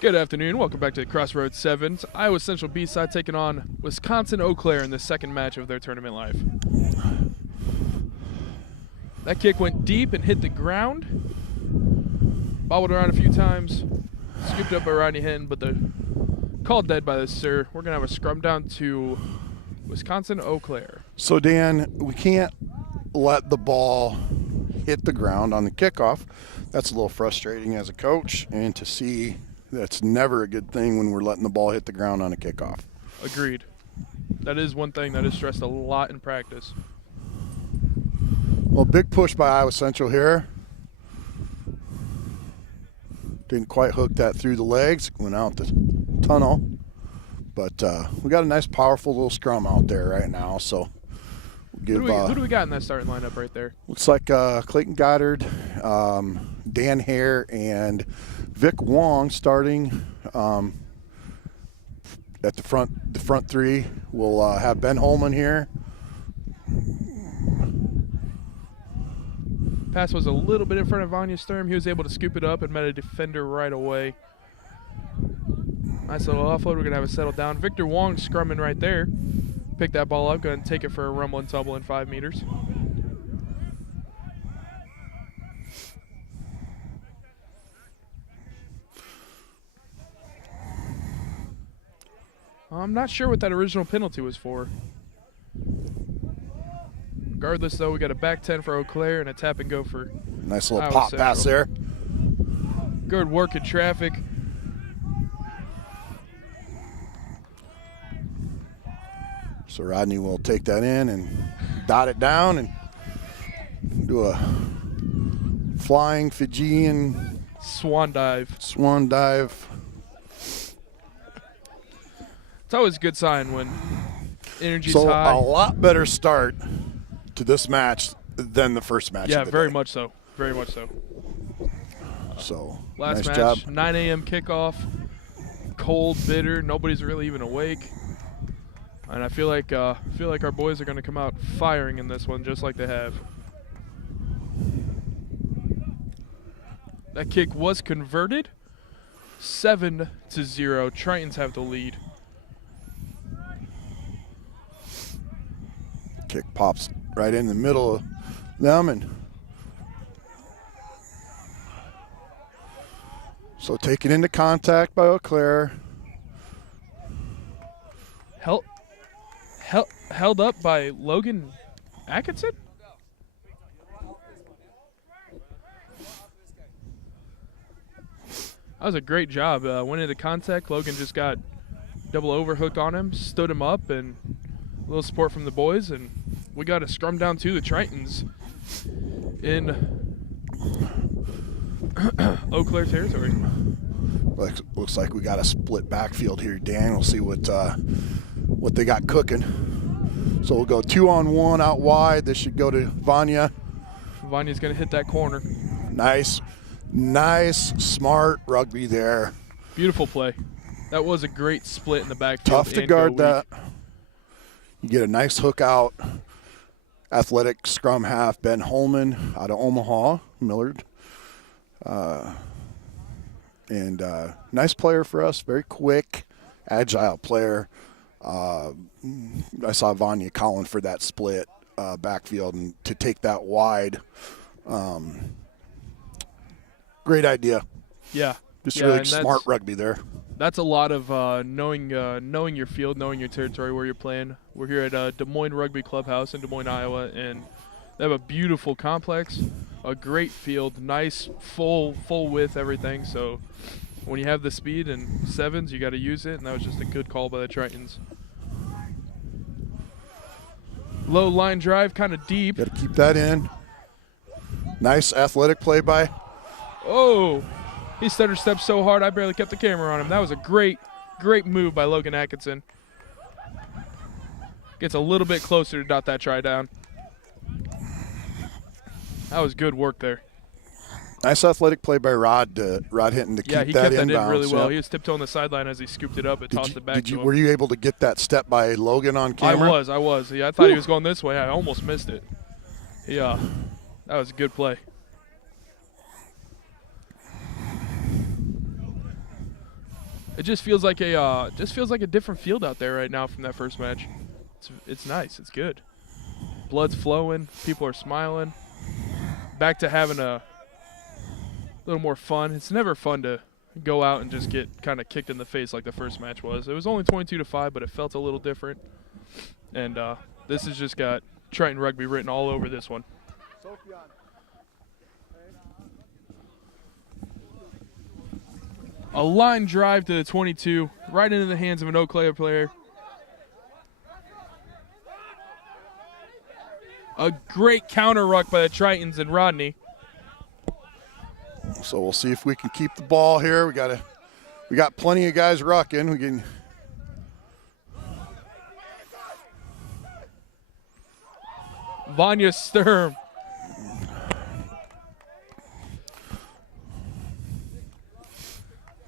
Good afternoon. Welcome back to Crossroad 7. It's Iowa Central B-side taking on Wisconsin Eau Claire in the second match of their tournament life. That kick went deep and hit the ground. Bobbled around a few times. Scooped up by Rodney Hinton, but the called dead by the sir. We're going to have a scrum down to Wisconsin Eau Claire. So, Dan, we can't let the ball hit the ground on the kickoff. That's a little frustrating as a coach, and to see that's never a good thing when we're letting the ball hit the ground on a kickoff. Agreed. That is one thing that is stressed a lot in practice. Well, big push by Iowa Central here. Didn't quite hook that through the legs. Went out the tunnel. But we got a nice, powerful little scrum out there right now. So we'll give, who do we got in that starting lineup right there? Looks like Clayton Goddard, Dan Hare, and Vic Wong starting at the front three. We'll have Ben Holman here. Pass was a little bit in front of Vanya Sturm. He was able to scoop it up and met a defender right away. Nice little offload. We're going to have it settled down. Victor Wong scrumming right there. Pick that ball up. Go ahead and take it for a rumble and tumble in 5 meters. I'm not sure what that original penalty was for. Regardless, though, we got a back 10 for Eau Claire and a tap and go for nice little Iowa pop Central. pass there. Good work in traffic. So Rodney will take that in and dot it down and do a flying Fijian Swan dive. Swan dive. It's always a good sign when energy's So high. a lot better start to this match than the first match. Yeah, of the very day. much so. Very much so. So Last nice match, job. 9 a.m. kickoff. Cold, bitter. Nobody's really even awake. And I feel like our boys are going to come out firing in this one, just like they have. That kick was converted. 7-0. Tritons have the lead. Kick pops right in the middle of them, and so taken into contact by Eau Claire. Held up by Logan Atkinson? That was a great job. Went into contact. Logan just got double overhook on him, stood him up, and a little support from the boys, and we got a scrum down to the Tritons in Eau Claire territory. Looks like we got a split backfield here, Dan. We'll see what they got cooking. So we'll go 2-on-1 out wide. This should go to Vanya. Vanya's going to hit that corner. Nice, smart rugby there. Beautiful play. That was a great split in the backfield. Tough to guard that. You get a nice hook out. Athletic scrum half Ben Holman out of Omaha, Millard. And nice player for us, very quick, agile player. I saw Vanya calling for that split backfield and to take that wide. Great idea. Yeah. Just really smart rugby there. That's a lot of knowing your field, knowing your territory, where you're playing. We're here at Des Moines Rugby Clubhouse in Des Moines, Iowa, and they have a beautiful complex, a great field, nice full width, everything. So when you have the speed and sevens, you got to use it, and that was just a good call by the Tritons. Low line drive, kind of deep. Got to keep that in. Nice athletic play by. Oh, he stutter stepped so hard I barely kept the camera on him. That was a great move by Logan Atkinson. Gets a little bit closer to dot that try down. That was good work there. Nice athletic play by Rod Hinton to keep that inbounds. Yeah, he kept that in really well. He was tiptoeing the sideline as he scooped it up and tossed it back to him. Were you able to get that step by Logan on camera? I was. Yeah, I thought he was going this way. I almost missed it. Yeah, that was a good play. It just feels like a different field out there right now from that first match. It's nice. It's good. Blood's flowing. People are smiling. Back to having a little more fun. It's never fun to go out and just get kind of kicked in the face like the first match was. It was only 22-5, but it felt a little different. And this has just got Triton Rugby written all over this one. A line drive to the 22, right into the hands of an Eau Claire player. A great counter ruck by the Tritons and Rodney. So we'll see if we can keep the ball here. We got plenty of guys rucking. We can. Vanya Sturm.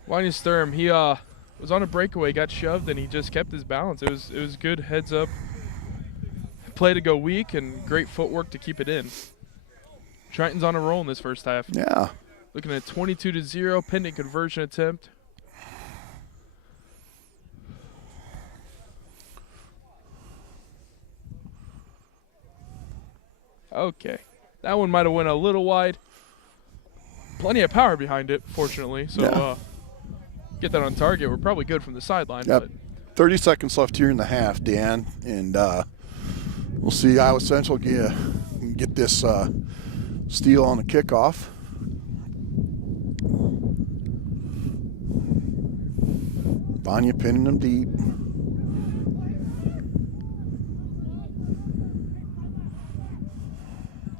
Vanya Sturm, he was on a breakaway, got shoved, and he just kept his balance. It was good heads up play to go weak and great footwork to keep it in. Triton's on a roll in this first half. Yeah. Looking at 22-0, pending conversion attempt. Okay. That one might have went a little wide. Plenty of power behind it, fortunately. So yeah. Get that on target. We're probably good from the sideline. Yep. But 30 seconds left here in the half, Dan. And we'll see Iowa Central get this steal on the kickoff. Vanya pinning them deep.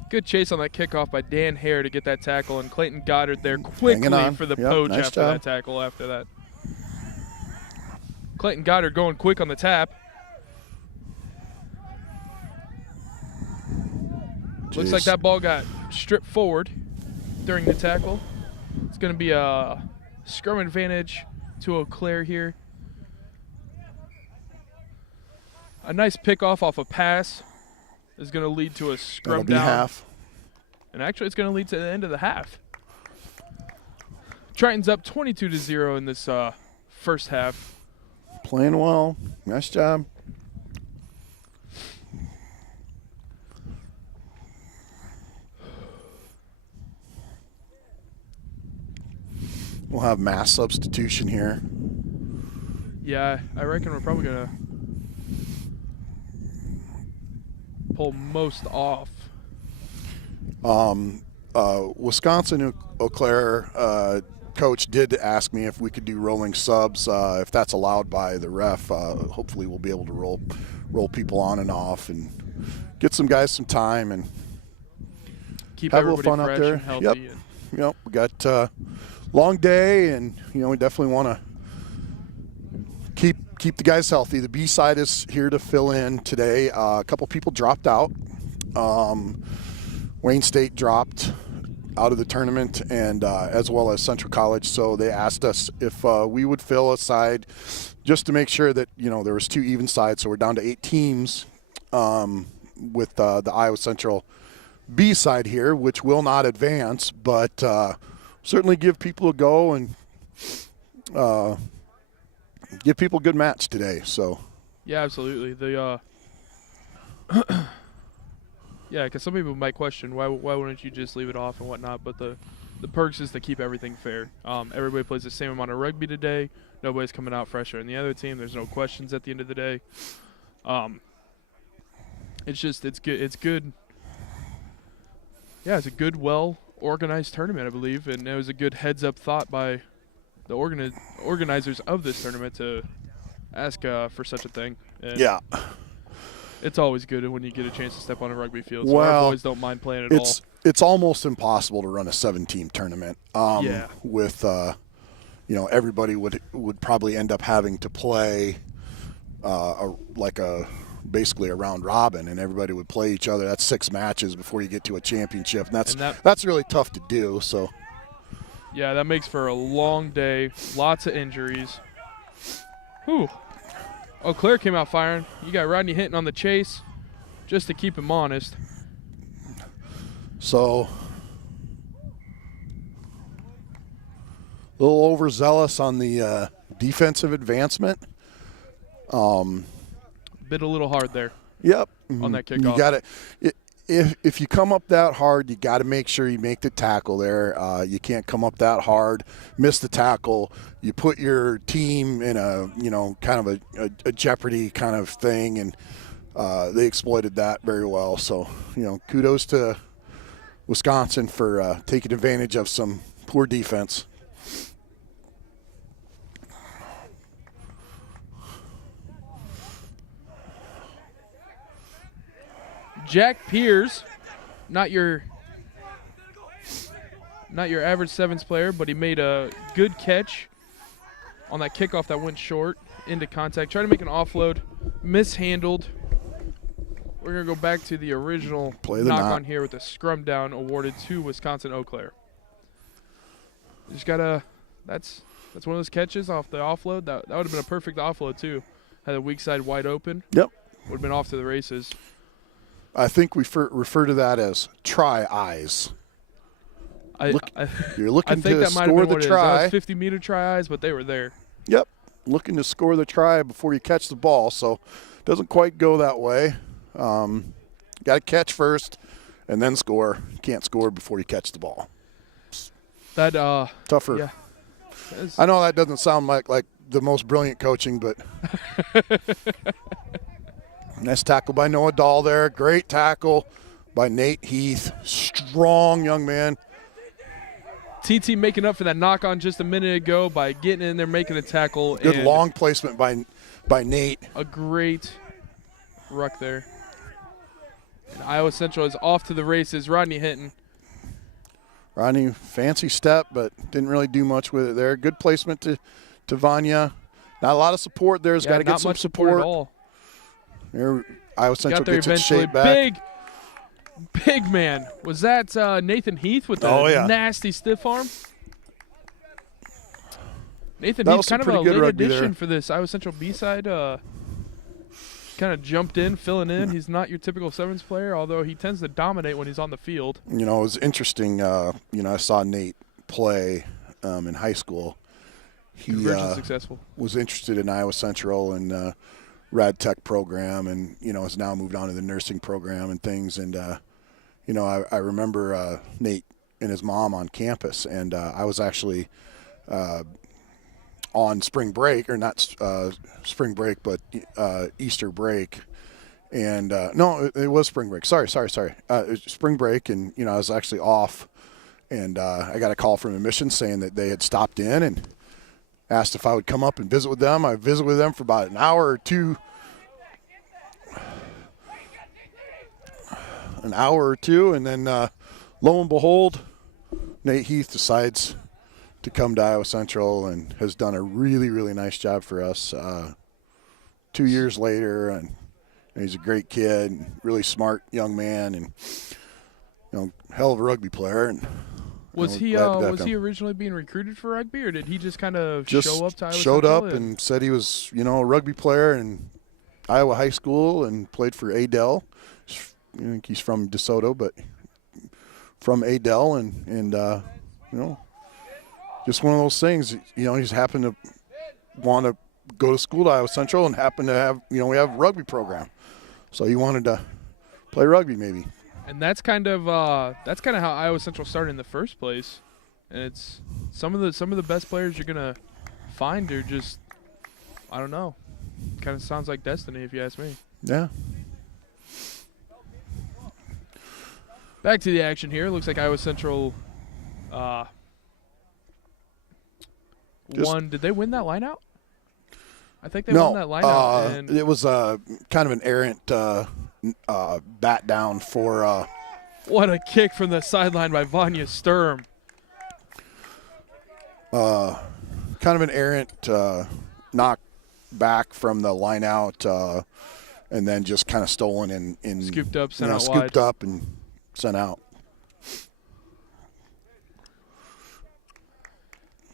Good chase on that kickoff by Dan Hare to get that tackle, and Clayton Goddard there quickly for the poach nice after job. that tackle after that. Clayton Goddard going quick on the tap. Jeez. Looks like that ball got stripped forward during the tackle. It's going to be a scrum advantage to Eau Claire here. A nice pickoff off a pass is going to lead to a scrum That'll be down. half. And actually, it's going to lead to the end of the half. Triton's up 22-0 in this first half. Playing well. Nice job. We'll have mass substitution here. Yeah, I reckon we're probably going to pull most off. Wisconsin Eau Claire coach did ask me if we could do rolling subs, if that's allowed by the ref. Hopefully we'll be able to roll people on and off and get some guys some time and keep have a little fun fresh out there. And healthy. Yep. Yep. We got long day, and we definitely want to keep the guys healthy. The B side is here to fill in today. A couple people dropped out. Wayne State dropped out of the tournament, and as well as Central College. So they asked us if we would fill a side just to make sure that there was 2 even sides. So we're down to 8 teams with the Iowa Central B side here, which will not advance, but certainly give people a go and give people a good match today. So Yeah, absolutely. The yeah, because some people might question why wouldn't you just leave it off and whatnot, but the perks is to keep everything fair. Everybody plays the same amount of rugby today. Nobody's coming out fresher than the other team. There's no questions at the end of the day. It's good. Yeah, it's a good, well-organized tournament, I believe, and it was a good heads-up thought by the organizers of this tournament to ask for such a thing. And yeah. It's always good when you get a chance to step on a rugby field. So Well, our boys don't mind playing at all. It's almost impossible to run a 7-team tournament. Yeah. With everybody would probably end up having to play basically a round robin, and everybody would play each other. That's 6 matches before you get to a championship, and that's really tough to do. So yeah, that makes for a long day, lots of injuries. Whew. Eau Claire came out firing. You got Rodney Hinton on the chase just to keep him honest. So a little overzealous on the defensive advancement. Bit a little hard there. Yep. On that kickoff. You got to. If you come up that hard, you got to make sure you make the tackle there. You can't come up that hard, miss the tackle. You put your team in a kind of a jeopardy kind of thing, and they exploited that very well. So kudos to Wisconsin for taking advantage of some poor defense. Jack Pierce, not your average sevens player, but he made a good catch on that kickoff that went short into contact. Trying to make an offload, mishandled. We're going to go back to the original knock on here with a scrum down awarded to Wisconsin Eau Claire. Just got to – that's one of those catches off the offload. That would have been a perfect offload too. Had the weak side wide open. Yep. Would have been off to the races. I think we refer to that as try eyes. You're looking to score the try. 50-meter try eyes, but they were there. Yep, looking to score the try before you catch the ball. So it doesn't quite go that way. Got to catch first and then score. You can't score before you catch the ball. That tougher. Yeah. I know that doesn't sound like the most brilliant coaching, but nice tackle by Noah Dahl there. Great tackle by Nate Heath. Strong young man. TT making up for that knock on just a minute ago by getting in there, making a tackle. Good long placement by Nate. A great ruck there. And Iowa Central is off to the races. Rodney Hinton. Rodney, fancy step, but didn't really do much with it there. Good placement to Vanya. Not a lot of support there. He's got to get some support. At all. There, Iowa Central gets its shape back. Big man. Was that Nathan Heath with the nasty stiff arm? Nathan Heath, kind of a late addition for this Iowa Central B-side. Kind of jumped in, filling in. He's not your typical sevens player, although he tends to dominate when he's on the field. It was interesting. I saw Nate play in high school. He successful. Was interested in Iowa Central and Rad Tech program, and has now moved on to the nursing program and things. And I remember Nate and his mom on campus, and I was actually on spring break, or not spring break, but Easter break. And no, it was spring break. Sorry. It was spring break, and I was actually off, and I got a call from admissions saying that they had stopped in and asked if I would come up and visit with them. I visited with them for about an hour or two. And then lo and behold, Nate Heath decides to come to Iowa Central and has done a really, really nice job for us 2 years later. And he's a great kid, really smart young man, and hell of a rugby player. And was he originally being recruited for rugby, or did he just kind of show up to Iowa Showed Central up and said he was a rugby player in Iowa high school and played for Adel. I think he's from DeSoto, but from Adel, and just one of those things. He's happened to want to go to school to Iowa Central and happen to have we have a rugby program, so he wanted to play rugby maybe. And that's kind of how Iowa Central started in the first place. And it's some of the best players you're gonna find are just, I don't know, kind of sounds like destiny if you ask me. Yeah. Back to the action here. Looks like Iowa Central won. Did they win that line out? I think they won that line out. And it was kind of an errant bat down for. What a kick from the sideline by Vanya Sturm. Kind of an errant knock back from the line out, and then just kind of stolen and scooped up, sent out scooped wide. up and sent out.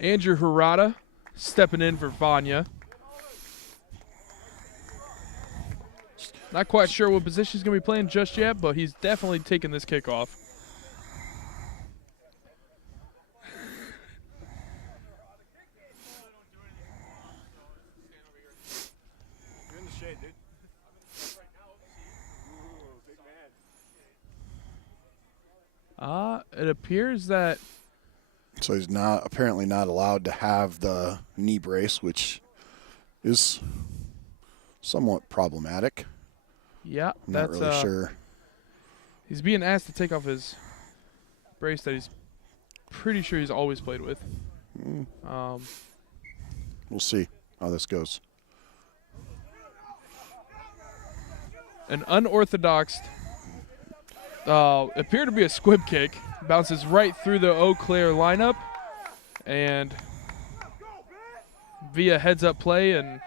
Andrew Harada stepping in for Vanya. Not quite sure what position he's going to be playing just yet, but he's definitely taking this kickoff. It appears that So he's not apparently not allowed to have the knee brace, which is somewhat problematic. yeah, I'm not that's really sure. he's being asked to take off his brace that he's pretty sure he's always played with. We'll see how this goes. An unorthodox appeared to be a squib kick. Bounces right through the Eau Claire lineup. And via heads-up play and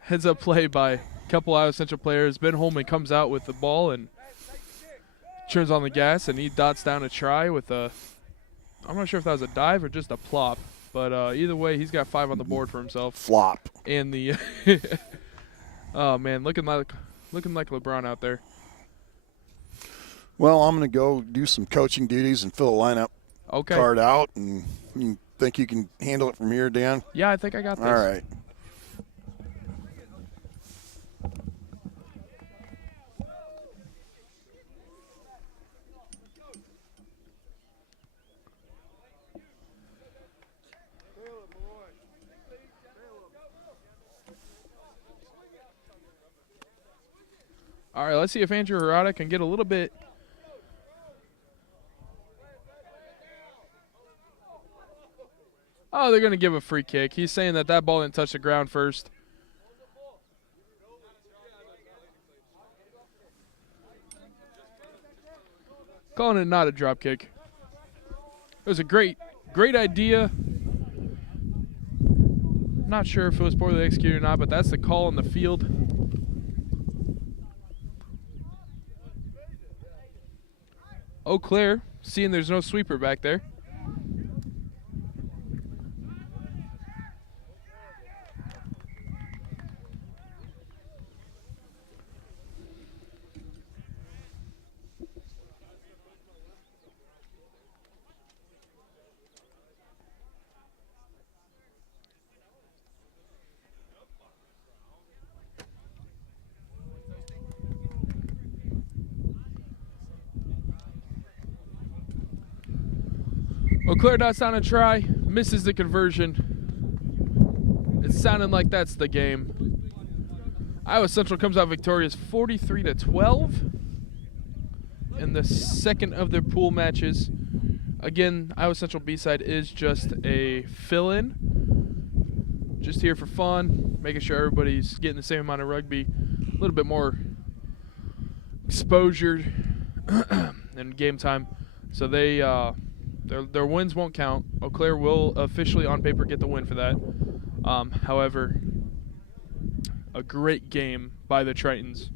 heads-up play by a couple Iowa Central players. Ben Holman comes out with the ball and turns on the gas, and he dots down a try with a, I'm not sure if that was a dive or just a plop. But either way, he's got 5 on the board for himself. Flop. And the oh man, looking like LeBron out there. Well, I'm going to go do some coaching duties and fill a lineup Okay. card out. And you think you can handle it from here, Dan? Yeah, I think I got this. All right. All right, let's see if Andrew Harada can get a little bit. Oh, they're going to give a free kick. He's saying that ball didn't touch the ground first. Calling it not a drop kick. It was a great idea. Not sure if it was poorly executed or not, but that's the call on the field. Eau Claire, seeing there's no sweeper back there. Eau Claire dots down a try, misses the conversion. It's sounding like that's the game. Iowa Central comes out victorious 43-12 in the second of their pool matches. Again, Iowa Central B-side is just a fill-in. Just here for fun, making sure everybody's getting the same amount of rugby, a little bit more exposure and game time. So they their wins won't count. Eau Claire will officially on paper get the win for that. However, a great game by the Tritons.